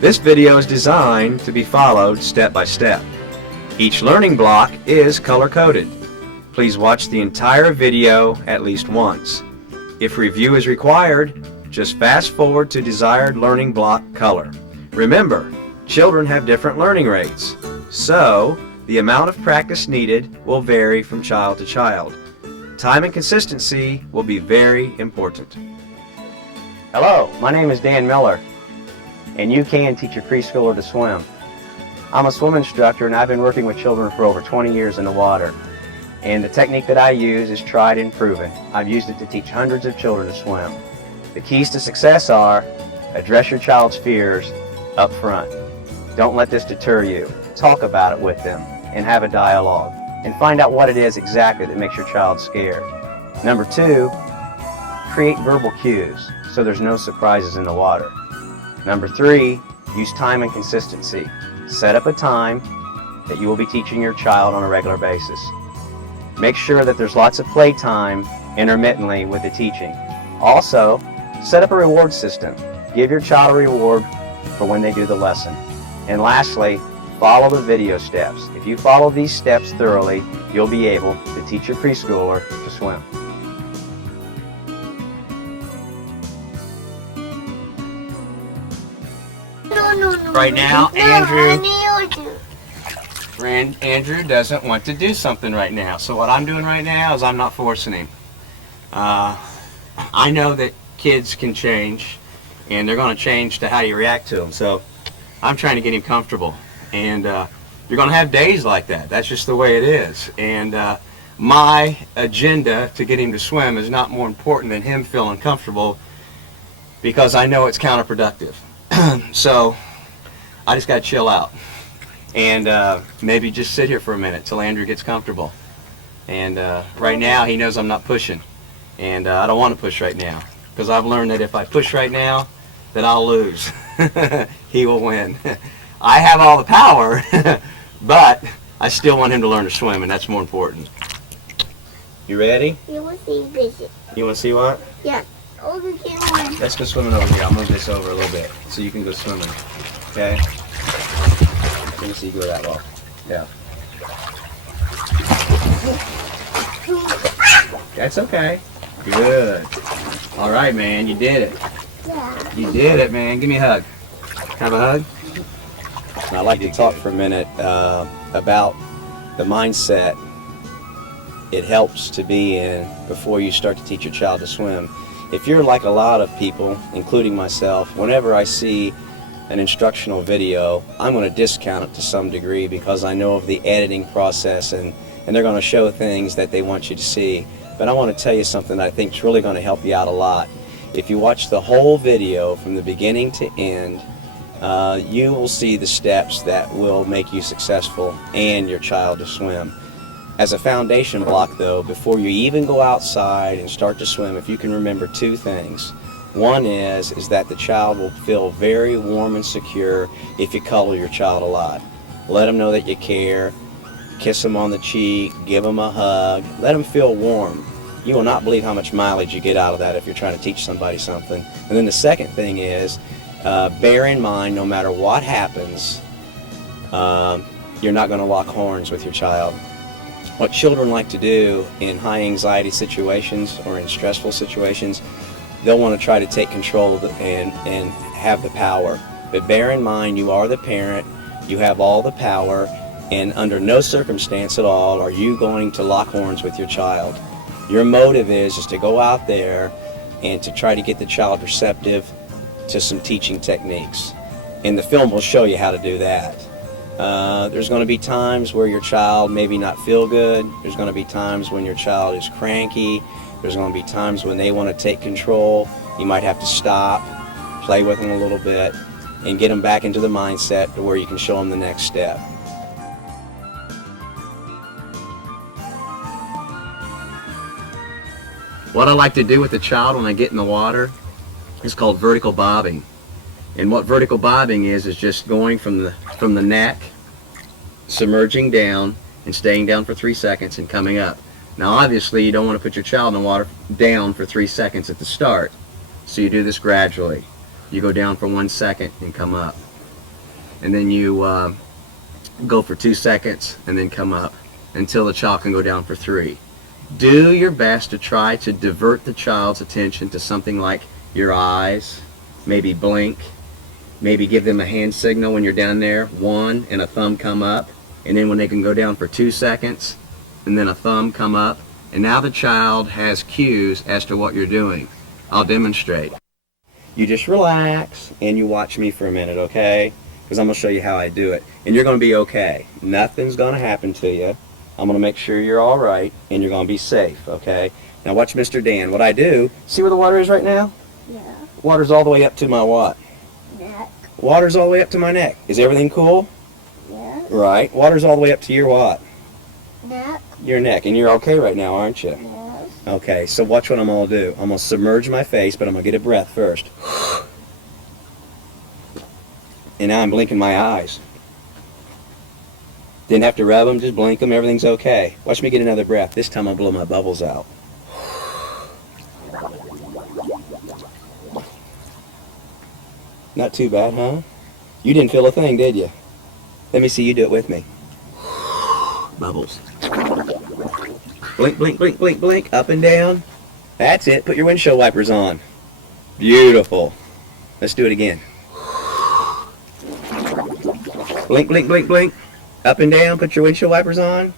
This video is designed to be followed step by step. Each learning block is color-coded. Please watch the entire video at least once. If review is required, just fast forward to desired learning block color. Remember, children have different learning rates, so the amount of practice needed will vary from child to child. Time and consistency will be very important. Hello, my name is Dan Miller, and you can teach a preschooler to swim. I'm a swim instructor, and I've been working with children for over 20 years in the water. And the technique that I use is tried and proven. I've used it to teach hundreds of children to swim. The keys to success are: address your child's fears up front. Don't let this deter you. Talk about it with them and have a dialogue, and find out what it is exactly that makes your child scared. Number 2, create verbal cues so there's no surprises in the water. Number 3, use time and consistency. Set up a time that you will be teaching your child on a regular basis. Make sure that there's lots of playtime intermittently with the teaching. Also, set up a reward system. Give your child a reward for when they do the lesson. And lastly, follow the video steps. If you follow these steps thoroughly, you'll be able to teach your preschooler to swim. Right now, Andrew doesn't want to do something right now. So what I'm doing right now is I'm not forcing him. I know that kids can change, and they're going to change to how you react to them. So I'm trying to get him comfortable. And you're going to have days like that. That's just the way it is. And my agenda to get him to swim is not more important than him feeling comfortable, because I know it's counterproductive. So I just got to chill out and maybe just sit here for a minute till Andrew gets comfortable. And right now he knows I'm not pushing, and I don't want to push right now, because I've learned that if I push right now, that I'll lose. He will win. I have all the power, but I still want him to learn to swim, and that's more important. You ready? You want to see visit. You want to see what? Yeah. Over here. Let's go swimming over here. I'll move this over a little bit so you can go swimming. Okay? Let me see you go that well. Yeah. That's okay. Good. All right, man. You did it. Yeah. You did it, man. Give me a hug. Have a hug? I'd like to talk for a minute about the mindset it helps to be in before you start to teach your child to swim. If you're like a lot of people, including myself, whenever I see an instructional video, I'm going to discount it to some degree, because I know of the editing process, and they're going to show things that they want you to see. But I want to tell you something that I think is really going to help you out a lot. If you watch the whole video from the beginning to end, you will see the steps that will make you successful and your child to swim. As a foundation block, though, before you even go outside and start to swim, if you can remember 2 things. One is that the child will feel very warm and secure if you cuddle your child a lot. Let them know that you care. Kiss them on the cheek. Give them a hug. Let them feel warm. You will not believe how much mileage you get out of that if you're trying to teach somebody something. And then the second thing is, bear in mind, no matter what happens, you're not going to lock horns with your child. What children like to do in high anxiety situations or in stressful situations, they'll want to try to take control and have the power. But bear in mind, you are the parent, you have all the power, and under no circumstance at all are you going to lock horns with your child. Your motive is to go out there and to try to get the child receptive to some teaching techniques. And the film will show you how to do that. There's going to be times where your child maybe not feel good. There's going to be times when your child is cranky. There's going to be times when they want to take control. You might have to stop, play with them a little bit, and get them back into the mindset to where you can show them the next step. What I like to do with the child when I get in the water is called vertical bobbing. And what vertical bobbing is just going from the neck, submerging down and staying down for 3 seconds and coming up. Now obviously you don't want to put your child in the water down for 3 seconds at the start. So you do this gradually. You go down for 1 second and come up. and then you go for 2 seconds and then come up until the child can go down for 3. Do your best to try to divert the child's attention to something like your eyes, maybe blink, maybe give them a hand signal when you're down there, 1, and a thumb come up, and then when they can go down for 2 seconds, and then a thumb come up, and now the child has cues as to what you're doing. I'll demonstrate. You just relax and you watch me for a minute, okay? Because I'm going to show you how I do it. And you're going to be okay. Nothing's going to happen to you. I'm going to make sure you're all right and you're going to be safe, okay? Now watch Mr. Dan. What I do, see where the water is right now? Yeah. Water's all the way up to my what? Neck. Water's all the way up to my neck. Is everything cool? Yeah. Right. Water's all the way up to your what? Neck. Your neck. And you're okay right now, aren't you? Yes. Okay, so watch what I'm going to do. I'm going to submerge my face, but I'm going to get a breath first. And now I'm blinking my eyes. Didn't have to rub them, just blink them, everything's okay. Watch me get another breath. This time I'll blow my bubbles out. Not too bad, huh? You didn't feel a thing, did you? Let me see you do it with me. Bubbles. Blink, blink, blink, blink, blink, up and down. That's it. Put your windshield wipers on. Beautiful. Let's do it again. Blink, blink, blink, blink. Up and down, put your windshield wipers on.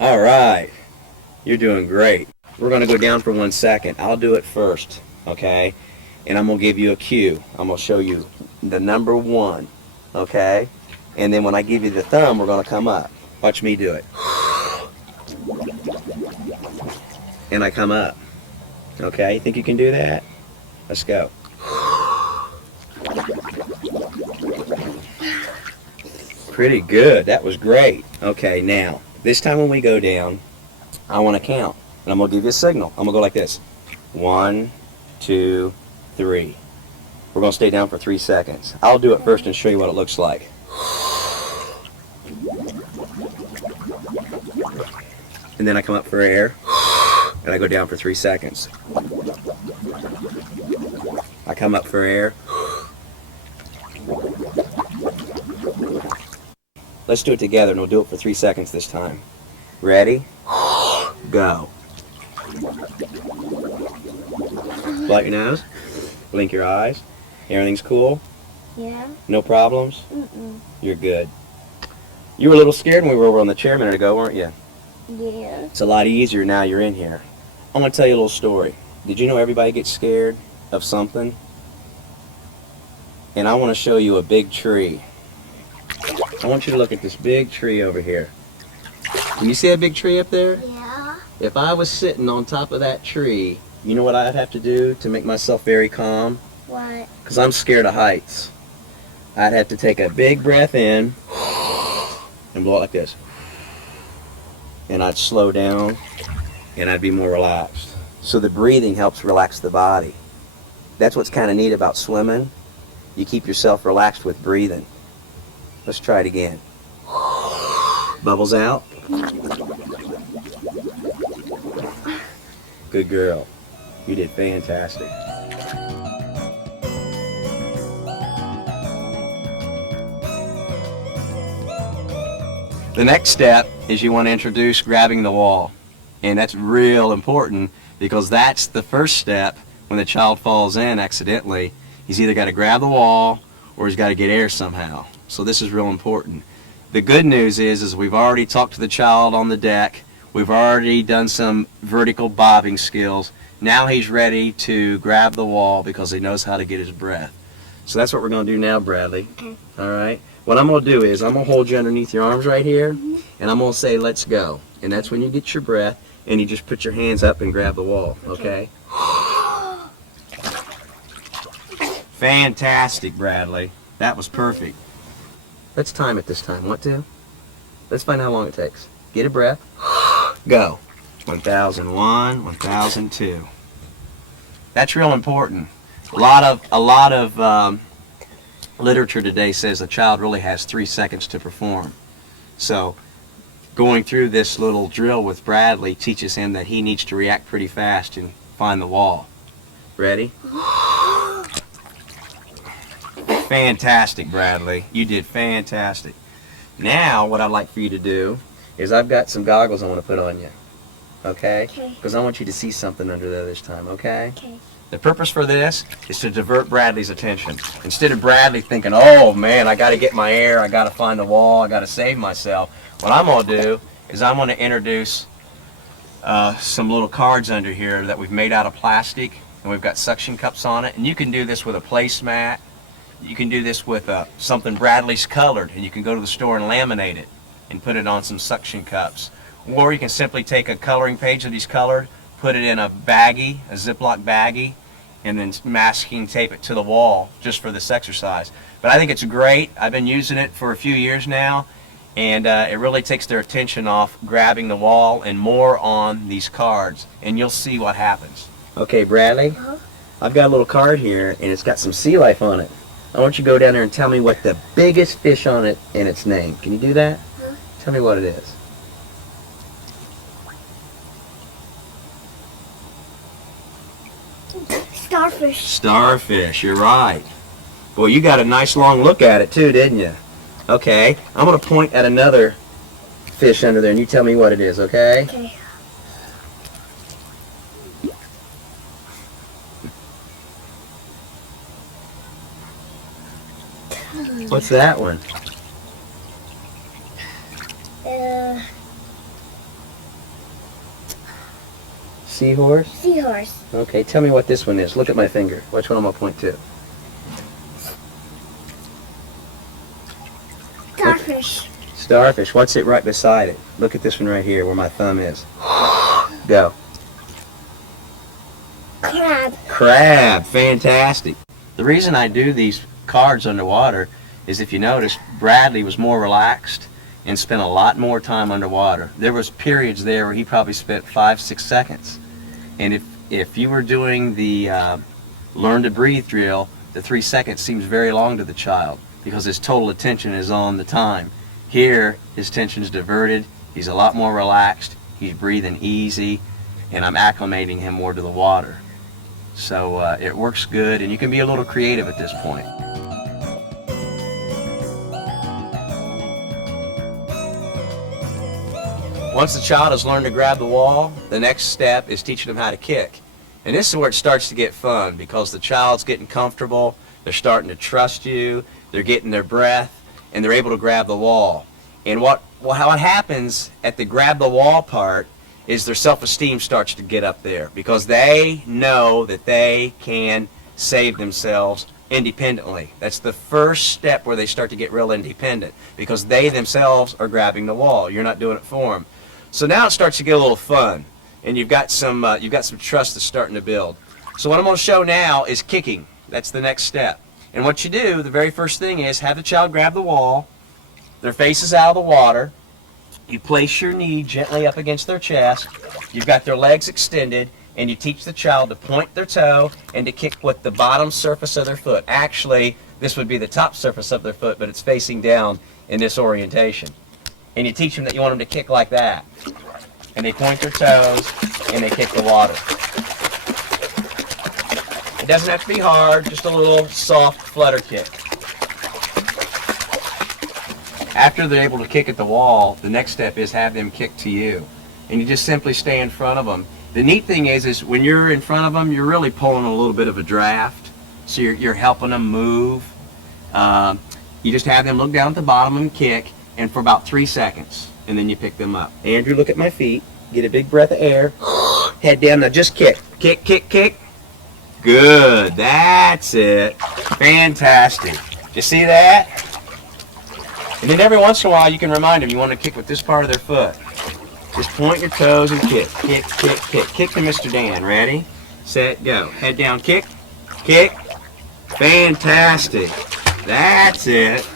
All right. You're doing great. We're going to go down for 1 second. I'll do it first, okay? And I'm going to give you a cue. I'm going to show you the number 1, okay? And then when I give you the thumb, we're going to come up. Watch me do it. And I come up. Okay, you think you can do that? Let's go. Pretty good. That was great. Okay, now, this time when we go down, I want to count. And I'm going to give you a signal. I'm going to go like this. 1, 2, 3. We're going to stay down for 3 seconds. I'll do it first and show you what it looks like. And then I come up for air. And I go down for 3 seconds. I come up for air. Let's do it together and we'll do it for 3 seconds this time. Ready? Go. Blow out your nose. Blink your eyes. Everything's cool? Yeah. No problems? Mm-mm. You're good. You were a little scared when we were over on the chair a minute ago, weren't you? Yeah. It's a lot easier now you're in here. I'm going to tell you a little story. Did you know everybody gets scared of something? And I want to show you a big tree. I want you to look at this big tree over here. Can you see a big tree up there? Yeah. If I was sitting on top of that tree, you know what I'd have to do to make myself very calm? What? Because I'm scared of heights. I'd have to take a big breath in and blow it like this. And I'd slow down and I'd be more relaxed. So the breathing helps relax the body. That's what's kind of neat about swimming. You keep yourself relaxed with breathing. Let's try it again. Bubbles out. Good girl. You did fantastic. The next step is you want to introduce grabbing the wall. And that's real important because that's the first step when the child falls in accidentally. He's either got to grab the wall or he's got to get air somehow. So this is real important. The good news is we've already talked to the child on the deck. We've already done some vertical bobbing skills. Now he's ready to grab the wall because he knows how to get his breath. So that's what we're going to do now, Bradley. Okay. All right? What I'm going to do is I'm going to hold you underneath your arms right here, and I'm going to say, let's go. And that's when you get your breath, and you just put your hands up and grab the wall, okay? Fantastic, Bradley. That was perfect. Let's time it this time. Want to? Let's find out how long it takes. Get a breath. Go. 1001, 1002. That's real important. A lot of literature today says a child really has 3 seconds to perform. So going through this little drill with Bradley teaches him that he needs to react pretty fast and find the wall. Ready? Fantastic, Bradley. You did fantastic. Now, what I'd like for you to do is I've got some goggles I want to put on you. Okay? Okay. Because I want you to see something under there this time, okay? Okay. The purpose for this is to divert Bradley's attention. Instead of Bradley thinking, oh man, I got to get my air, I got to find the wall, I got to save myself, what I'm going to do is I'm going to introduce some little cards under here that we've made out of plastic, and we've got suction cups on it. And you can do this with a placemat. You can do this with something Bradley's colored, and you can go to the store and laminate it and put it on some suction cups. Or you can simply take a coloring page that he's colored, put it in a baggie, a Ziploc baggie, and then masking tape it to the wall just for this exercise. But I think it's great. I've been using it for a few years now, and it really takes their attention off grabbing the wall and more on these cards, and you'll see what happens. Okay, Bradley, I've got a little card here, and it's got some sea life on it. I want you to go down there and tell me what the biggest fish on it and its name. Can you do that? Tell me what it is. Starfish. Starfish, you're right. Well, you got a nice long look at it too, didn't you? Okay, I'm going to point at another fish under there and you tell me what it is, okay? Okay. What's that one? Seahorse? Seahorse. Okay, tell me what this one is. Look at my finger. Which one I'm going to point to? Starfish. Starfish. What's it right beside it? Look at this one right here where my thumb is. Go. Crab. Crab. Fantastic. The reason I do these cards underwater is, if you notice, Bradley was more relaxed and spent a lot more time underwater. There was periods there where he probably spent 5-6 seconds. And if you were doing the learn to breathe drill, the 3 seconds seems very long to the child because his total attention is on the time. Here, his attention is diverted, he's a lot more relaxed, he's breathing easy, and I'm acclimating him more to the water. So it works good, and you can be a little creative at this point. Once the child has learned to grab the wall, the next step is teaching them how to kick. And this is where it starts to get fun, because the child's getting comfortable, they're starting to trust you, they're getting their breath, and they're able to grab the wall. And how it happens at the grab the wall part is their self-esteem starts to get up there, because they know that they can save themselves independently. That's the first step where they start to get real independent, because they themselves are grabbing the wall. You're not doing it for them. So now it starts to get a little fun, and you've got some trust that's starting to build. So what I'm going to show now is kicking. That's the next step. And what you do, the very first thing is have the child grab the wall, their face is out of the water, you place your knee gently up against their chest, you've got their legs extended, and you teach the child to point their toe and to kick with the bottom surface of their foot. Actually, this would be the top surface of their foot, but it's facing down in this orientation. And you teach them that you want them to kick like that. And they point their toes and they kick the water. It doesn't have to be hard, just a little soft flutter kick. After they're able to kick at the wall, the next step is have them kick to you. And you just simply stay in front of them. The neat thing is when you're in front of them, you're really pulling a little bit of a draft. So you're helping them move. You just have them look down at the bottom and kick, and for about 3 seconds, and then you pick them up. Andrew, look at my feet. Get a big breath of air. Head down. Now just kick. Kick, kick, kick. Good. That's it. Fantastic. You see that? And then every once in a while, you can remind them you want to kick with this part of their foot. Just point your toes and kick. Kick, kick, kick. Kick to Mr. Dan. Ready? Set, go. Head down, kick. Kick. Fantastic. That's it.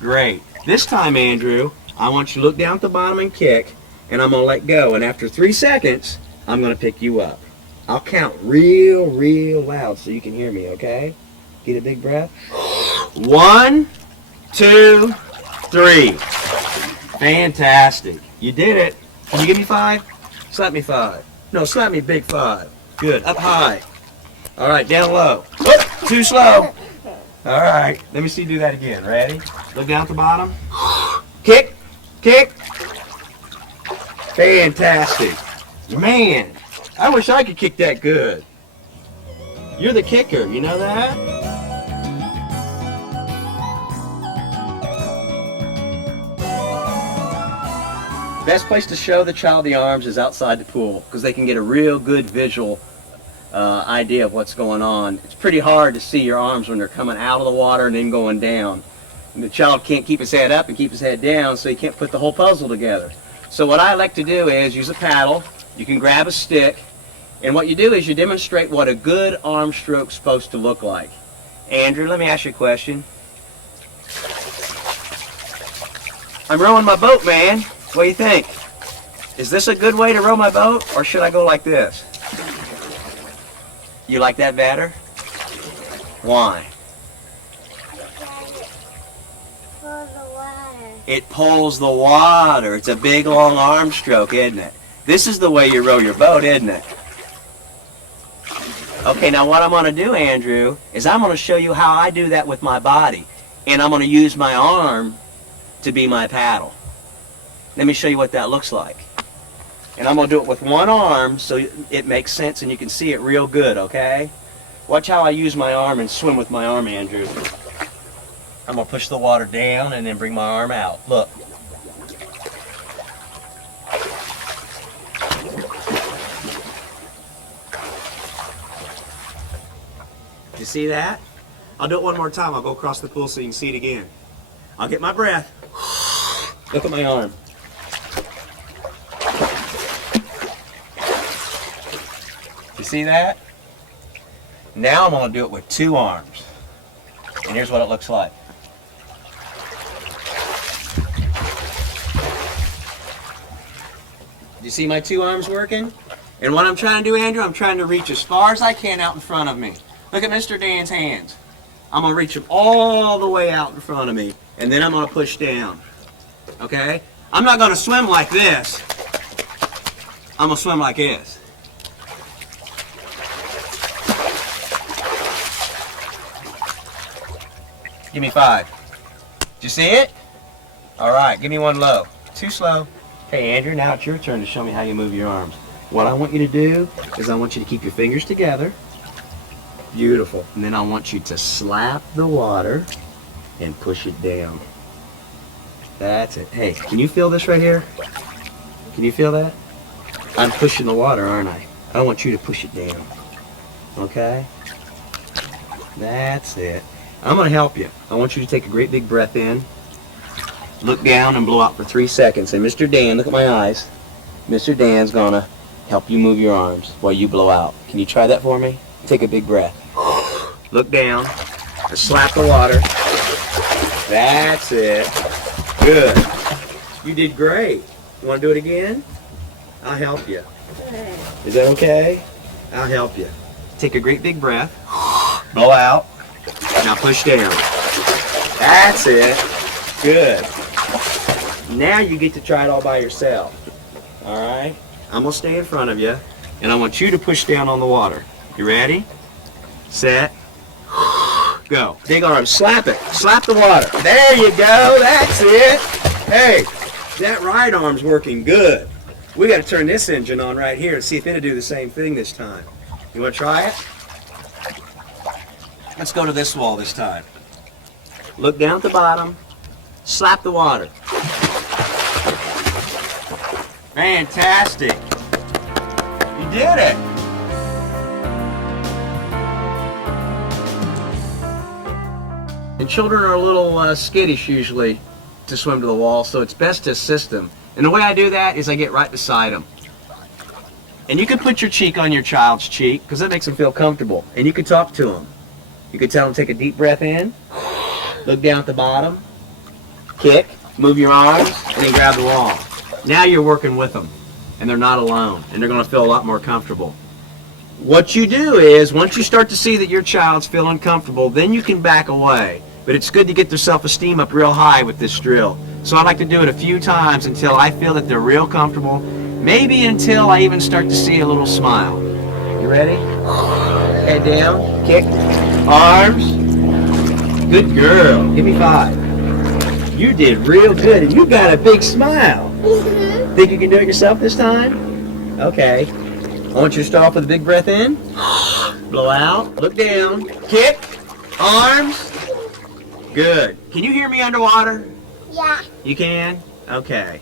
Great. This time, Andrew, I want you to look down at the bottom and kick, and I'm going to let go. And after 3 seconds, I'm going to pick you up. I'll count real, real loud so you can hear me, okay? Get a big breath. 1, 2, 3. Fantastic. You did it. Can you give me 5? Slap me 5. No, slap me big 5. Good. Up high. All right, down low. Whoop, too slow. All right, let me see you do that again. Ready? Look down at the bottom. Kick, kick. Fantastic. Man, I wish I could kick that good. You're the kicker, you know that? Best place to show the child the arms is outside the pool because they can get a real good visual idea of what's going on. It's pretty hard to see your arms when they're coming out of the water and then going down. And the child can't keep his head up and keep his head down, so he can't put the whole puzzle together. So what I like to do is use a paddle. You can grab a stick, and what you do is you demonstrate what a good arm stroke's supposed to look like. Andrew, let me ask you a question. I'm rowing my boat, man. What do you think? Is this a good way to row my boat, or should I go like this? You like that better? Why? For the water. It pulls the water. It's a big, long arm stroke, isn't it? This is the way you row your boat, isn't it? Okay, now what I'm going to do, Andrew, is I'm going to show you how I do that with my body. And I'm going to use my arm to be my paddle. Let me show you what that looks like. And I'm going to do it with one arm so it makes sense and you can see it real good, okay? Watch how I use my arm and swim with my arm, Andrew. I'm going to push the water down and then bring my arm out. Look. You see that? I'll do it one more time. I'll go across the pool so you can see it again. I'll get my breath. Look at my arm. You see that? Now I'm going to do it with two arms. And here's what it looks like. Do you see my two arms working? And what I'm trying to do, Andrew, I'm trying to reach as far as I can out in front of me. Look at Mr. Dan's hands. I'm going to reach them all the way out in front of me. And then I'm going to push down. Okay? I'm not going to swim like this. I'm going to swim like this. Give me 5. Did you see it? All right, give me one low. Too slow. Hey, Andrew, now it's your turn to show me how you move your arms. What I want you to do is I want you to keep your fingers together. Beautiful. And then I want you to slap the water and push it down. That's it. Hey, can you feel this right here? Can you feel that? I'm pushing the water, aren't I? I want you to push it down. Okay? That's it. I'm going to help you. I want you to take a great big breath in. Look down and blow out for 3 seconds. And Mr. Dan, look at my eyes. Mr. Dan's going to help you move your arms while you blow out. Can you try that for me? Take a big breath. Look down and slap the water. That's it. Good. You did great. You want to do it again? I'll help you. Is that okay? I'll help you. Take a great big breath. Blow out. Now push down. That's it. Good. Now you get to try it all by yourself. All right? I'm going to stay in front of you, and I want you to push down on the water. You ready? Set. Go. Big arm. Slap it. Slap the water. There you go. That's it. Hey, that right arm's working good. We got to turn this engine on right here and see if it'll do the same thing this time. You want to try it? Let's go to this wall this time. Look down at the bottom. Slap the water. Fantastic. You did it. And children are a little skittish usually to swim to the wall, so it's best to assist them. And the way I do that is I get right beside them. And you can put your cheek on your child's cheek because that makes them feel comfortable. And you can talk to them. You can tell them take a deep breath in, look down at the bottom, kick, move your arms, and then grab the wall. Now you're working with them, and they're not alone, and they're going to feel a lot more comfortable. What you do is, once you start to see that your child's feeling comfortable, then you can back away. But it's good to get their self-esteem up real high with this drill. So I like to do it a few times until I feel that they're real comfortable, maybe until I even start to see a little smile. You ready? Head down, kick, arms, Good girl. Give me 5. You did real good, and you got a big smile. Think you can do it yourself this time? Okay. I want you to start off with a big breath in. Blow out. Look down. Kick. Arms. Good. Can you hear me underwater? Yeah. You can? Okay.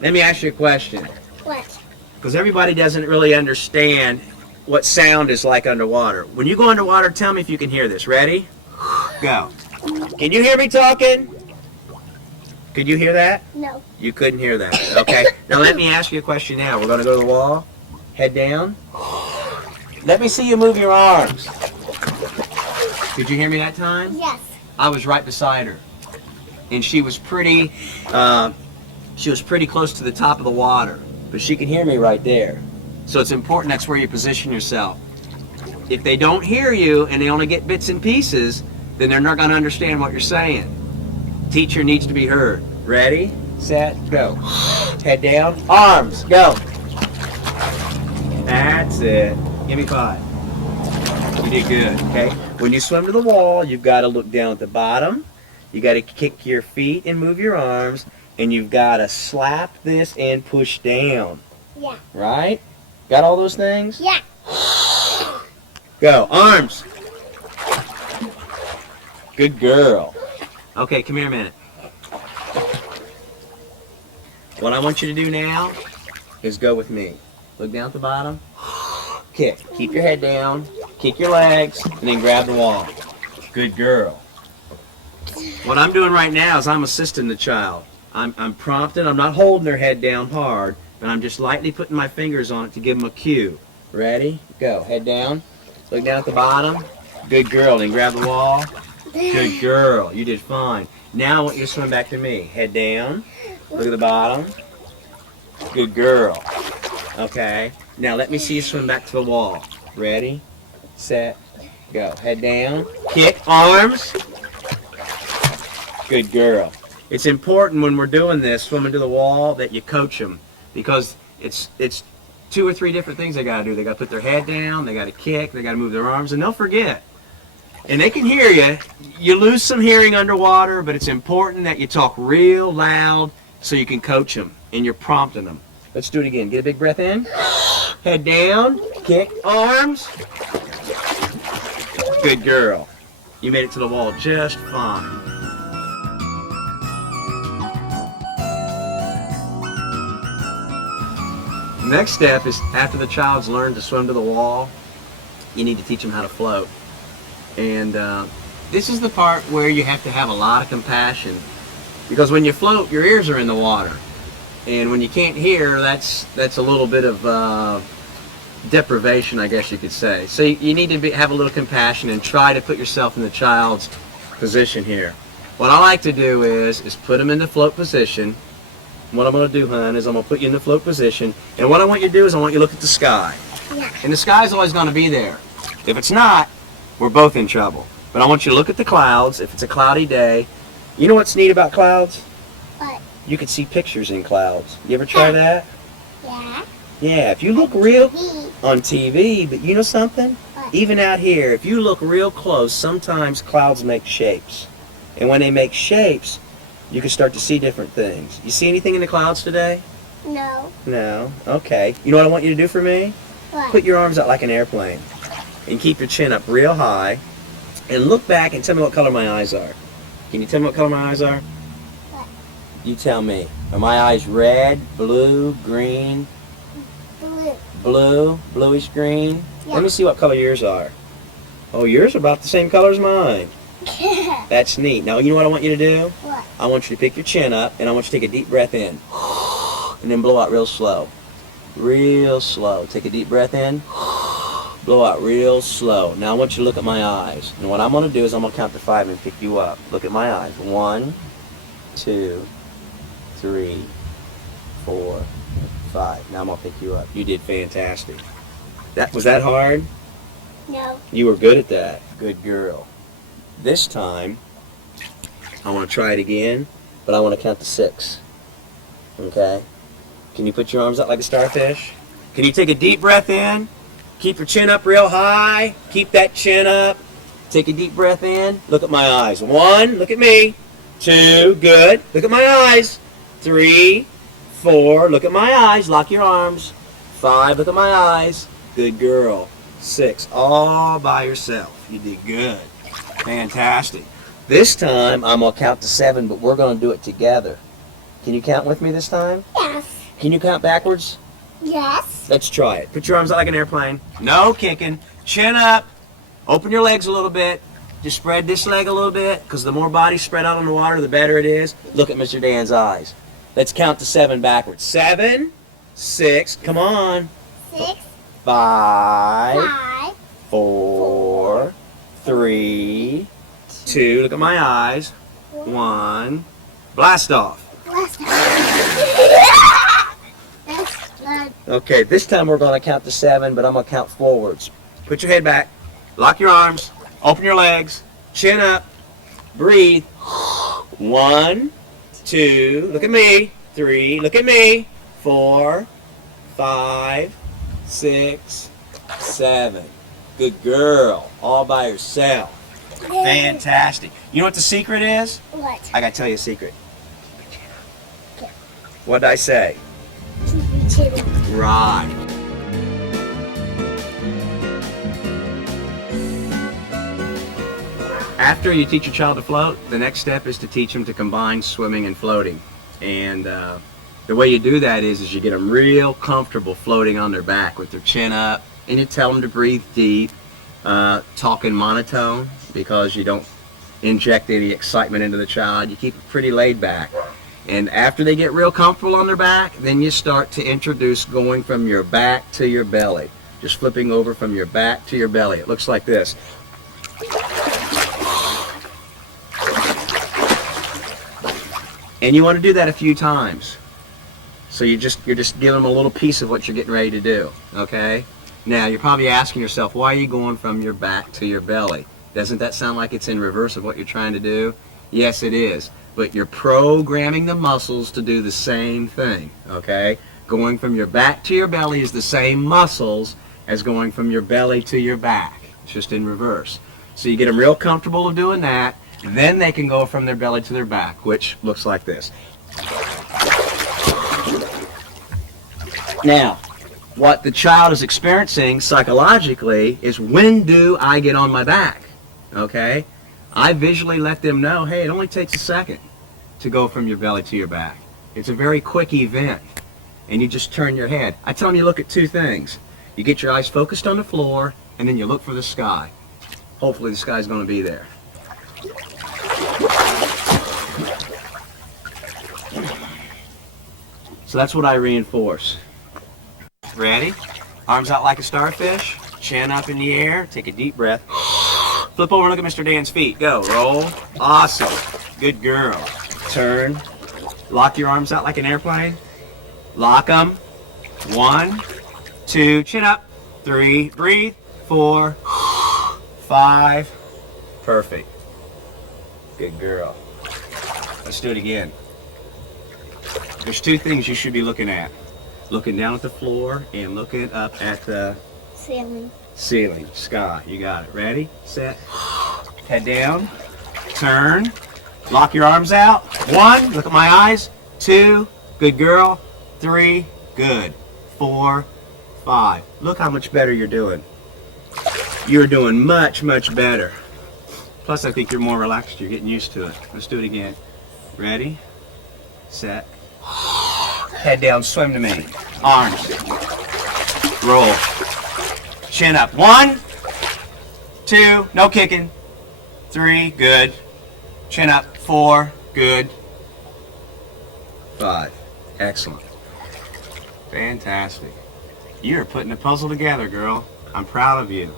Let me ask you a question. What? Because everybody doesn't really understand what sound is like underwater. When you go underwater, tell me if you can hear this. Ready? Go. Can you hear me talking? Could you hear that? No. You couldn't hear that. Okay. Now let me ask you a question now. We're going to go to the wall. Head down. Let me see you move your arms. Could you hear me that time? Yes. I was right beside her. And she was pretty close to the top of the water. But she could hear me right there. So it's important that's where you position yourself. If they don't hear you and they only get bits and pieces, then they're not going to understand what you're saying. Teacher needs to be heard. Ready, set, go. Head down, arms, go. That's it. Give me 5. You did good, okay? When you swim to the wall, you've got to look down at the bottom. You got to kick your feet and move your arms. And you've got to slap this and push down. Yeah. Right? Got all those things? Yeah. Go. Arms. Good girl. Okay, come here a minute. What I want you to do now is go with me. Look down at the bottom. Kick. Keep your head down. Kick your legs. And then grab the wall. Good girl. What I'm doing right now is I'm assisting the child. I'm prompting. I'm not holding their head down hard, but I'm just lightly putting my fingers on it to give them a cue. Ready? Go. Head down. Look down at the bottom. Good girl. Then grab the wall. Good girl. You did fine. Now I want you to swim back to me. Head down. Look at the bottom. Good girl. Okay. Now let me see you swim back to the wall. Ready? Set. Go. Head down. Kick. Arms. Good girl. It's important when we're doing this, swimming to the wall, that you coach them, because it's 2 or 3 different things they got to do. They got to put their head down, they got to kick, they got to move their arms, and they'll forget. And they can hear you. You lose some hearing underwater, but it's important that you talk real loud so you can coach them, and you're prompting them. Let's do it again. Get a big breath in. Head down, kick, arms. Good girl. You made it to the wall just fine. Next step is, after the child's learned to swim to the wall, you need to teach them how to float. And this is the part where you have to have a lot of compassion, because when you float, your ears are in the water, and when you can't hear, that's a little bit of deprivation, I guess you could say. So you need to have a little compassion and try to put yourself in the child's position here. What I like to do is put them in the float position. What I'm going to do, hon, is I'm going to put you in the float position, and what I want you to do is I want you to look at the sky. Yeah. And the sky's always going to be there. If it's not, we're both in trouble. But I want you to look at the clouds. If it's a cloudy day, you know what's neat about clouds? What? You can see pictures in clouds. You ever try that? Yeah. Yeah, if you look real Me. on TV, but you know something? What? Even out here, if you look real close, sometimes clouds make shapes. And when they make shapes, you can start to see different things. You see anything in the clouds today? No. No? Okay. You know what I want you to do for me? What? Put your arms out like an airplane and keep your chin up real high and look back and tell me what color my eyes are. Can you tell me what color my eyes are? What? You tell me. Are my eyes red, blue, green, Blue. bluish green? Yeah. Let me see what color yours are. Oh, yours are about the same color as mine. That's neat. Now, you know what I want you to do? What? I want you to pick your chin up, and I want you to take a deep breath in. And then blow out real slow. Real slow. Take a deep breath in. Blow out real slow. Now I want you to look at my eyes. And what I'm going to do is I'm going to count to 5 and pick you up. Look at my eyes. 1, 2, 3, 4, 5. Now I'm going to pick you up. You did fantastic. Was that hard? No. You were good at that. Good girl. This time, I want to try it again, but I want to count to 6. Okay? Can you put your arms out like a starfish? Can you take a deep breath in? Keep your chin up real high. Keep that chin up. Take a deep breath in. Look at my eyes. 1, look at me. 2, good. Look at my eyes. 3, 4, look at my eyes. Lock your arms. 5, look at my eyes. Good girl. 6, all by yourself. You did good. Fantastic. This time, I'm going to count to 7, but we're going to do it together. Can you count with me this time? Yes. Can you count backwards? Yes. Let's try it. Put your arms out like an airplane. No kicking. Chin up. Open your legs a little bit. Just spread this leg a little bit, because the more body spread out on the water, the better it is. Look at Mr. Dan's eyes. Let's count to 7 backwards. 7, 6, come on. 6, 5, 5, 4, 3, 2, look at my eyes. 1, blast off. Okay, this time we're going to count to 7, but I'm going to count forwards. Put your head back. Lock your arms. Open your legs. Chin up. Breathe. 1, 2, look at me. 3, look at me. 4, 5, 6, 7. Good girl. All by yourself. Fantastic. You know what the secret is? What? I got to tell you a secret. What did I say? Right. After you teach your child to float, the next step is to teach them to combine swimming and floating. And the way you do that is you get them real comfortable floating on their back with their chin up, and you tell them to breathe deep, talk in monotone, because you don't inject any excitement into the child. You keep it pretty laid back. And after they get real comfortable on their back, then you start to introduce going from your back to your belly. Just flipping over from your back to your belly. It looks like this. And you want to do that a few times. So you're just giving them a little piece of what you're getting ready to do. Okay? Now you're probably asking yourself, why are you going from your back to your belly? Doesn't that sound like it's in reverse of what you're trying to do? Yes, it is. But you're programming the muscles to do the same thing. Okay? Going from your back to your belly is the same muscles as going from your belly to your back. It's just in reverse. So you get them real comfortable of doing that. Then they can go from their belly to their back, which looks like this. Now, what the child is experiencing psychologically is, when do I get on my back? Okay? I visually let them know, hey, it only takes a second to go from your belly to your back. It's a very quick event. And you just turn your head. I tell them you look at two things. You get your eyes focused on the floor, and then you look for the sky. Hopefully the sky's going to be there. So that's what I reinforce. Ready? Arms out like a starfish. Chin up in the air. Take a deep breath. Flip over and look at Mr. Dan's feet. Go. Roll. Awesome. Good girl. Turn. Lock your arms out like an airplane. Lock them. 1, 2. Chin up. 3. Breathe. 4. 5. Perfect. Good girl. Let's do it again. There's two things you should be looking at. Looking down at the floor and looking up at the ceiling, sky. You got it. Ready, set, head down, turn, lock your arms out. 1, look at my eyes. 2, good girl. 3, good. 4, 5. Look how much better you're doing. You're doing much, much better. Plus, I think you're more relaxed. You're getting used to it. Let's do it again. Ready, set, head down, swim to me. Arms. Roll. Chin up. 1, 2, no kicking. 3, good. Chin up. 4, good. 5, excellent. Fantastic. You're putting a puzzle together, girl. I'm proud of you.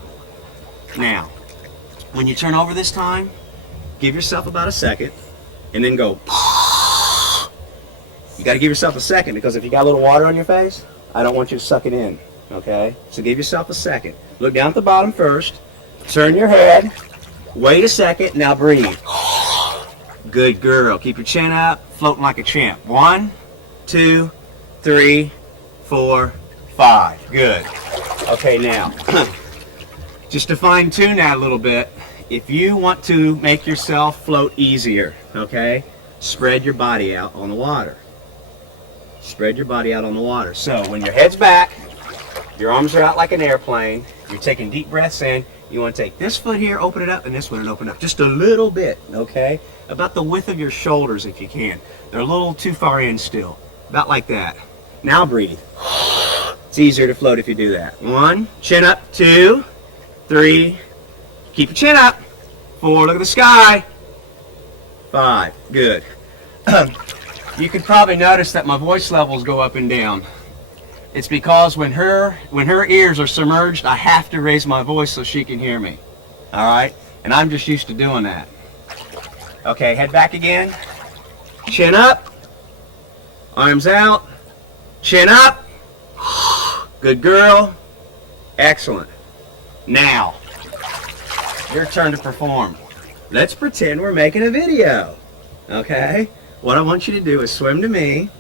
Now, when you turn over this time, give yourself about a second, and then go. You got to give yourself a second, because if you got a little water on your face, I don't want you to suck it in, okay? So give yourself a second. Look down at the bottom first. Turn your head. Wait a second. Now breathe. Good girl. Keep your chin up, floating like a champ. 1, 2, 3, 4, 5. Good. Okay, now, just to fine tune that a little bit, if you want to make yourself float easier, okay, spread your body out on the water. Spread your body out on the water. So when your head's back, your arms are out like an airplane, you're taking deep breaths in, you want to take this foot here, open it up, and this one and open it up. Just a little bit, okay? About the width of your shoulders if you can. They're a little too far in still. About like that. Now breathe. It's easier to float if you do that. 1, chin up, 2, 3, keep your chin up, 4, look at the sky, 5, good. You can probably notice that my voice levels go up and down. It's because when her ears are submerged, I have to raise my voice so she can hear me. All right? And I'm just used to doing that. Okay, head back again. Chin up. Arms out. Chin up. Good girl. Excellent. Now, your turn to perform. Let's pretend we're making a video. Okay? What I want you to do is swim to me,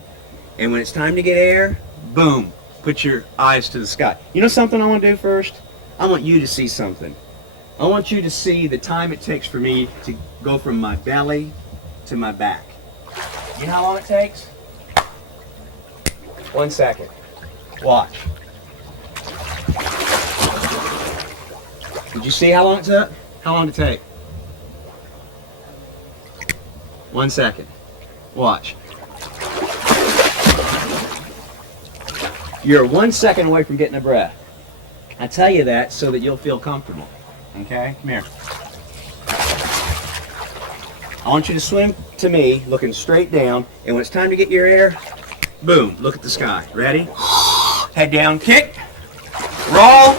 and when it's time to get air, boom. Put your eyes to the sky. You know something I want to do first? I want you to see something. I want you to see the time it takes for me to go from my belly to my back. You know how long it takes? 1 second. Watch. Did you see how long it took? How long did it take? 1 second. Watch. You're 1 second away from getting a breath. I tell you that so that you'll feel comfortable. Okay? Come here. I want you to swim to me, looking straight down, and when it's time to get your air, boom, look at the sky. Ready? Head down, kick, roll,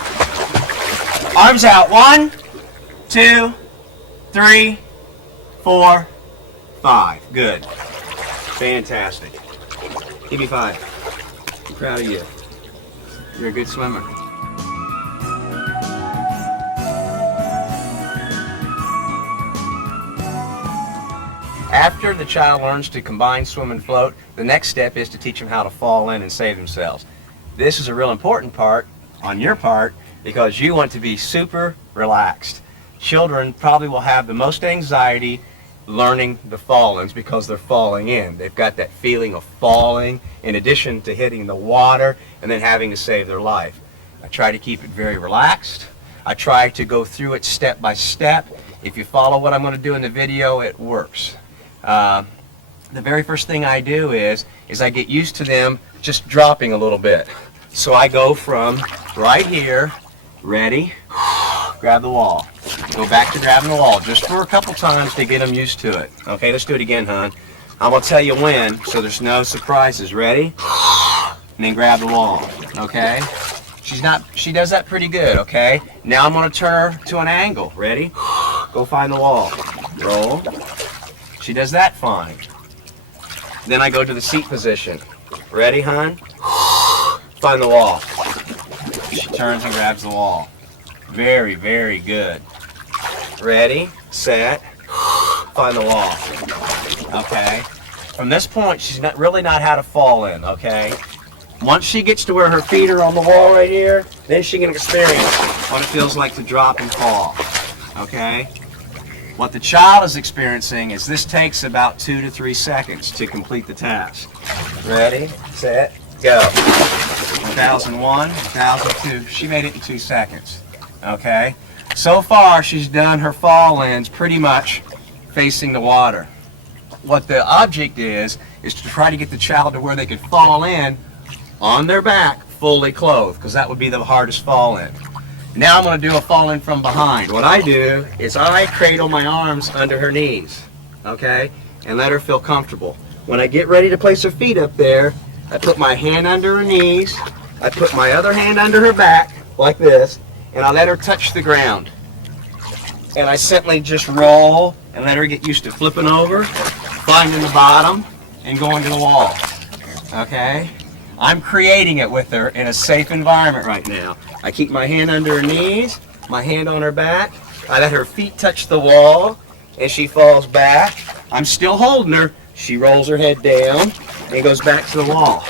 arms out. 1, 2, 3, 4, 5. Good. Fantastic. Give me 5. I'm proud of you. You're a good swimmer. After the child learns to combine swim and float, the next step is to teach them how to fall in and save themselves. This is a real important part on your part because you want to be super relaxed. Children probably will have the most anxiety learning the fall-ins because they're falling in. They've got that feeling of falling in addition to hitting the water and then having to save their life. I try to keep it very relaxed. I try to go through it step by step. If you follow what I'm going to do in the video, it works. The very first thing I do is I get used to them just dropping a little bit. So I go from right here, ready, grab the wall. Go back to grabbing the wall just for a couple times to get them used to it. Okay, let's do it again, hon. I'm going to tell you when, so there's no surprises. Ready? And then grab the wall. Okay? She does that pretty good, okay? Now I'm going to turn her to an angle. Ready? Go find the wall. Roll. She does that fine. Then I go to the seat position. Ready, hon? Find the wall. She turns and grabs the wall. Very, very good. Ready, set, find the wall. Okay? From this point, she's really not how to fall in, okay? Once she gets to where her feet are on the wall right here, then she can experience what it feels like to drop and fall. Okay? What the child is experiencing is this takes about 2 to 3 seconds to complete the task. Ready, set, go. 1001, 1002. She made it in 2 seconds. Okay? So far, she's done her fall-ins pretty much facing the water. What the object is to try to get the child to where they could fall in on their back, fully clothed, because that would be the hardest fall-in. Now I'm going to do a fall-in from behind. What I do is I cradle my arms under her knees, okay, and let her feel comfortable. When I get ready to place her feet up there, I put my hand under her knees, I put my other hand under her back, like this, and I let her touch the ground. And I simply just roll and let her get used to flipping over, finding the bottom, and going to the wall. Okay? I'm creating it with her in a safe environment right now. I keep my hand under her knees, my hand on her back. I let her feet touch the wall, and she falls back. I'm still holding her. She rolls her head down and goes back to the wall.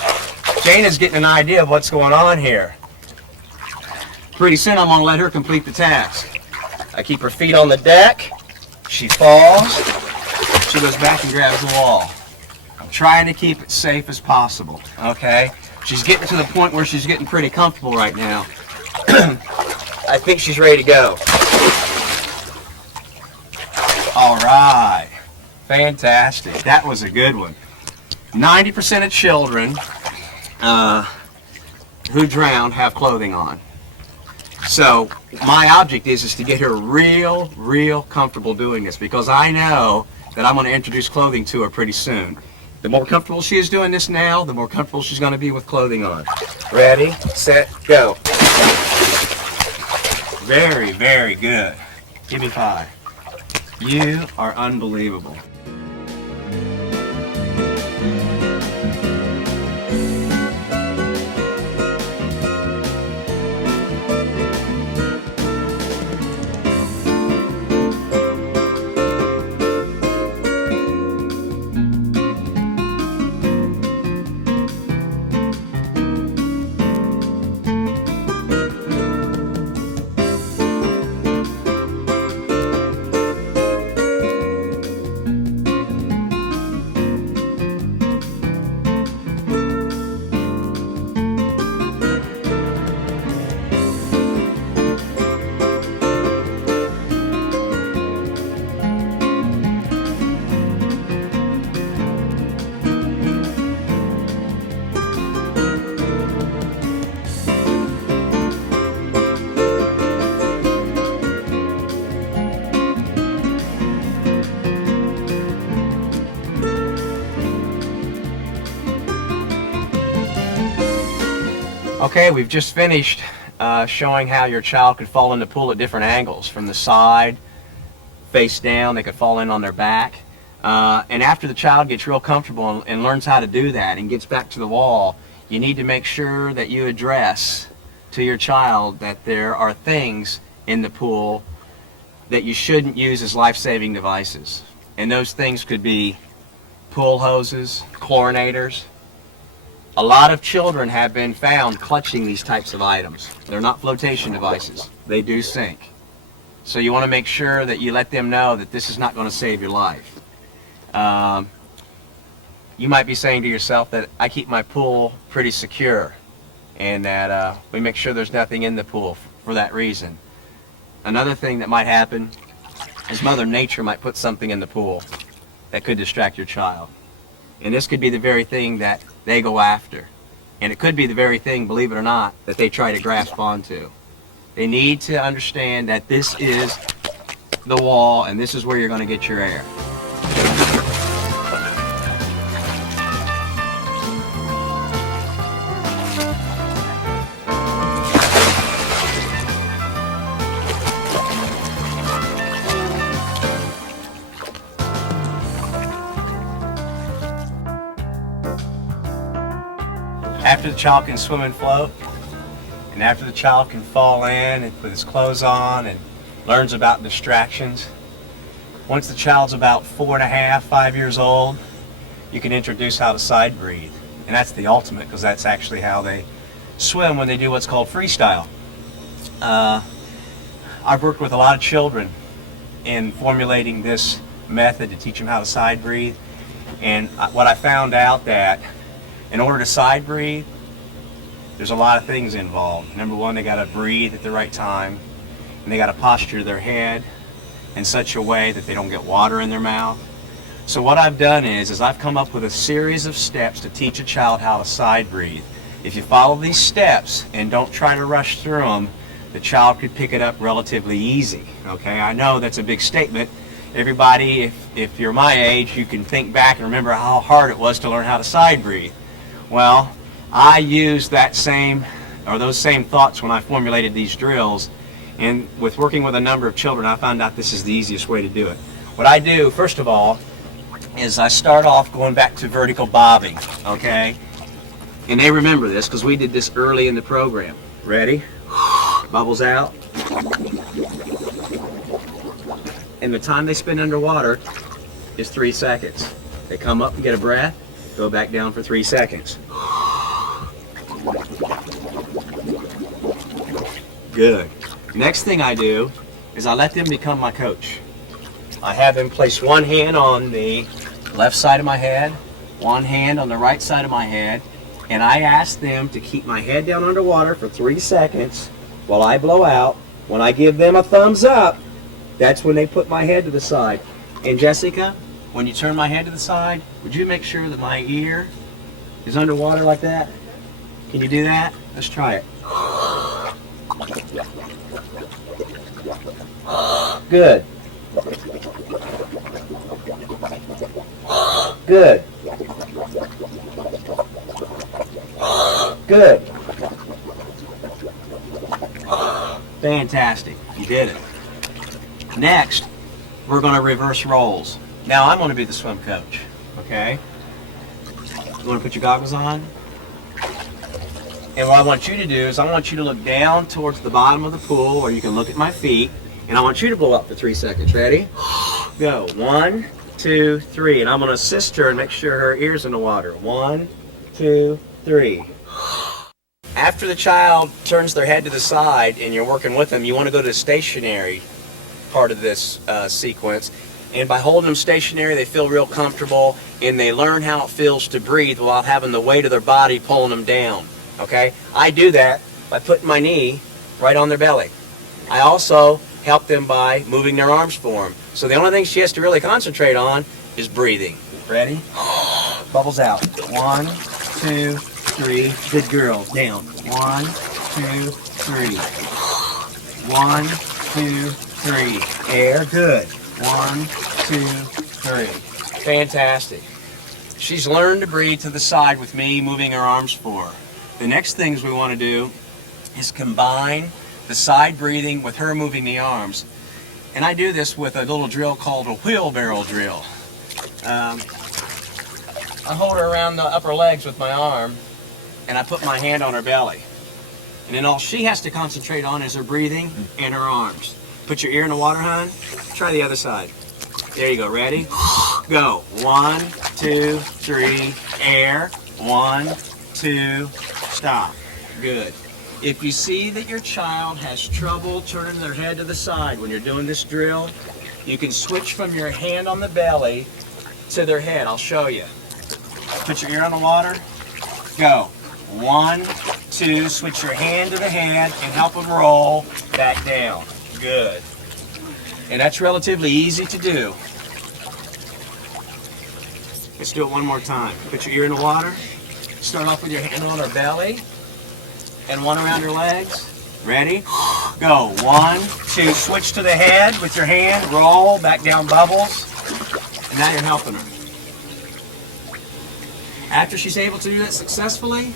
Jana's getting an idea of what's going on here. Pretty soon I'm going to let her complete the task. I keep her feet on the deck. She falls. She goes back and grabs the wall. I'm trying to keep it safe as possible, okay? She's getting to the point where she's getting pretty comfortable right now. I think she's ready to go. All right. Fantastic. That was a good one. 90% of children who drown have clothing on. So my object is to get her real comfortable doing this, because I know that I'm going to introduce clothing to her pretty soon. The more comfortable she is doing this now, the more comfortable she's going to be with clothing on. Ready, set, go. Very good. Give me 5. You are unbelievable. Okay, we've just finished showing how your child could fall in the pool at different angles. From the side, face down, they could fall in on their back. And after the child gets real comfortable and learns how to do that and gets back to the wall, you need to make sure that you address to your child that there are things in the pool that you shouldn't use as life-saving devices. And those things could be pool hoses, chlorinators. A lot of children have been found clutching these types of items. They're not flotation devices. They do sink. So you want to make sure that you let them know that this is not going to save your life. You might be saying to yourself that I keep my pool pretty secure and that we make sure there's nothing in the pool for that reason. Another thing that might happen is Mother Nature might put something in the pool that could distract your child. And this could be the very thing that they go after. And it could be the very thing, believe it or not, that they try to grasp onto. They need to understand that this is the wall and this is where you're going to get your air. After the child can swim and float, and after the child can fall in and put his clothes on and learns about distractions, once the child's about 4.5, 5 years old, you can introduce how to side breathe. And that's the ultimate, because that's actually how they swim when they do what's called freestyle. I've worked with a lot of children in formulating this method to teach them how to side breathe. And what I found out that in order to side breathe, there's a lot of things involved. Number one, they got to breathe at the right time, and they got to posture their head in such a way that they don't get water in their mouth. So what I've done is I've come up with a series of steps to teach a child how to side breathe. If you follow these steps and don't try to rush through them, the child could pick it up relatively easy. Okay, I know that's a big statement. Everybody, if you're my age, you can think back and remember how hard it was to learn how to side breathe. Well, I used those same thoughts when I formulated these drills, and with working with a number of children, I found out this is the easiest way to do it. What I do, first of all, is I start off going back to vertical bobbing, okay? And they remember this because we did this early in the program. Ready? Bubbles out. And the time they spend underwater is 3 seconds. They come up and get a breath, go back down for 3 seconds. Good. Next thing I do is I let them become my coach. I have them place one hand on the left side of my head, one hand on the right side of my head, and I ask them to keep my head down underwater for 3 seconds while I blow out. When I give them a thumbs up, that's when they put my head to the side. And Jessica, when you turn my head to the side, would you make sure that my ear is underwater like that? Can you do that? Let's try it. Good. Good. Good. Fantastic. You did it. Next, we're going to reverse roles. Now I'm going to be the swim coach. Okay? You want to put your goggles on? And what I want you to do is I want you to look down towards the bottom of the pool, or you can look at my feet, and I want you to blow up for 3 seconds. Ready? Go. 1, 2, 3. And I'm going to assist her and make sure her ear's in the water. 1, 2, 3. After the child turns their head to the side and you're working with them, you want to go to the stationary part of this sequence. And by holding them stationary, they feel real comfortable and they learn how it feels to breathe while having the weight of their body pulling them down. Okay? I do that by putting my knee right on their belly. I also help them by moving their arms for them. So the only thing she has to really concentrate on is breathing. Ready? Bubbles out. 1, 2, 3. Good girl. Down. 1, 2, 3. 1, 2, 3. Air. Good. 1, 2, 3. Fantastic. She's learned to breathe to the side with me moving her arms for her. The next things we want to do is combine the side breathing with her moving the arms. And I do this with a little drill called a wheelbarrow drill. I hold her around the upper legs with my arm and I put my hand on her belly. And then all she has to concentrate on is her breathing and her arms. Put your ear in the water, hon. Try the other side. There you go. Ready? Go. 1, 2, 3. Air. 1, 2. Stop. Good. If you see that your child has trouble turning their head to the side when you're doing this drill, you can switch from your hand on the belly to their head. I'll show you. Put your ear on the water. Go. 1, 2. Switch your hand to the head and help them roll back down. Good. And that's relatively easy to do. Let's do it one more time. Put your ear in the water. Start off with your hand on her belly and one around her legs. Ready? Go. 1, 2. Switch to the head with your hand. Roll back down, bubbles. And now you're helping her. After she's able to do that successfully,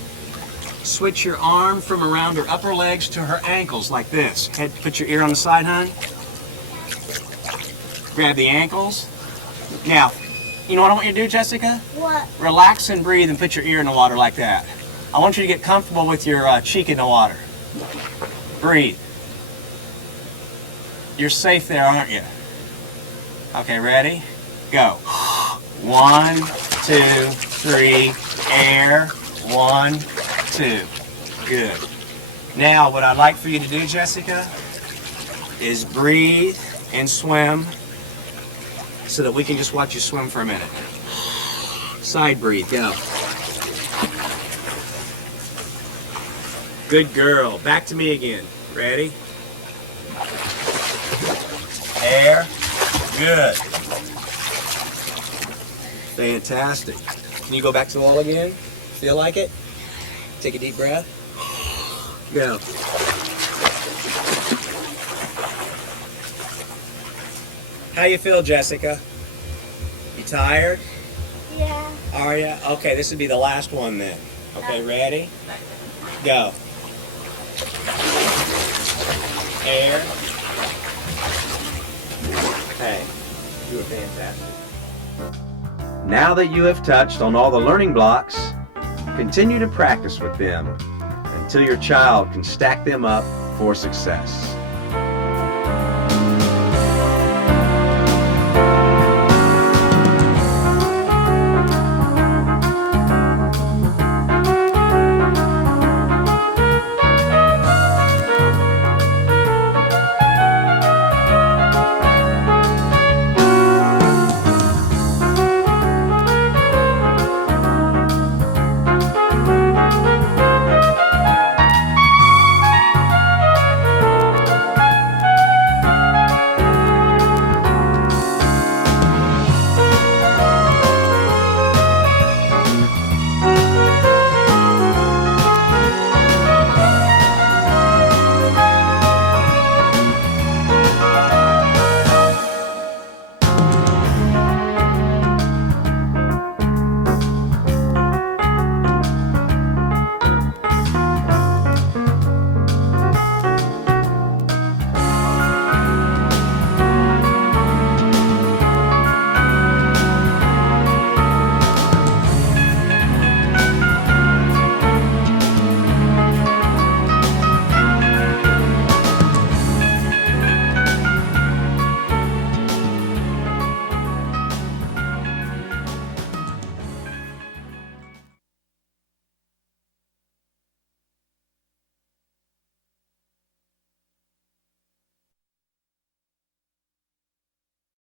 switch your arm from around her upper legs to her ankles like this. Head, put your ear on the side, hon. Grab the ankles. Now, you know what I want you to do, Jessica? What? Relax and breathe and put your ear in the water like that. I want you to get comfortable with your cheek in the water. Breathe. You're safe there, aren't you? Okay, ready? Go. 1, 2, 3. Air. 1, 2. Good. Now, what I'd like for you to do, Jessica, is breathe and swim so that we can just watch you swim for a minute. Side breathe, go. Good girl. Back to me again. Ready? Air. Good. Fantastic. Can you go back to the wall again? Feel like it? Take a deep breath. Go. How you feel, Jessica? You tired? Yeah. Are you? Okay, this would be the last one then. Okay, ready? Go. Air. Hey, you were fantastic. Now that you have touched on all the learning blocks, continue to practice with them until your child can stack them up for success.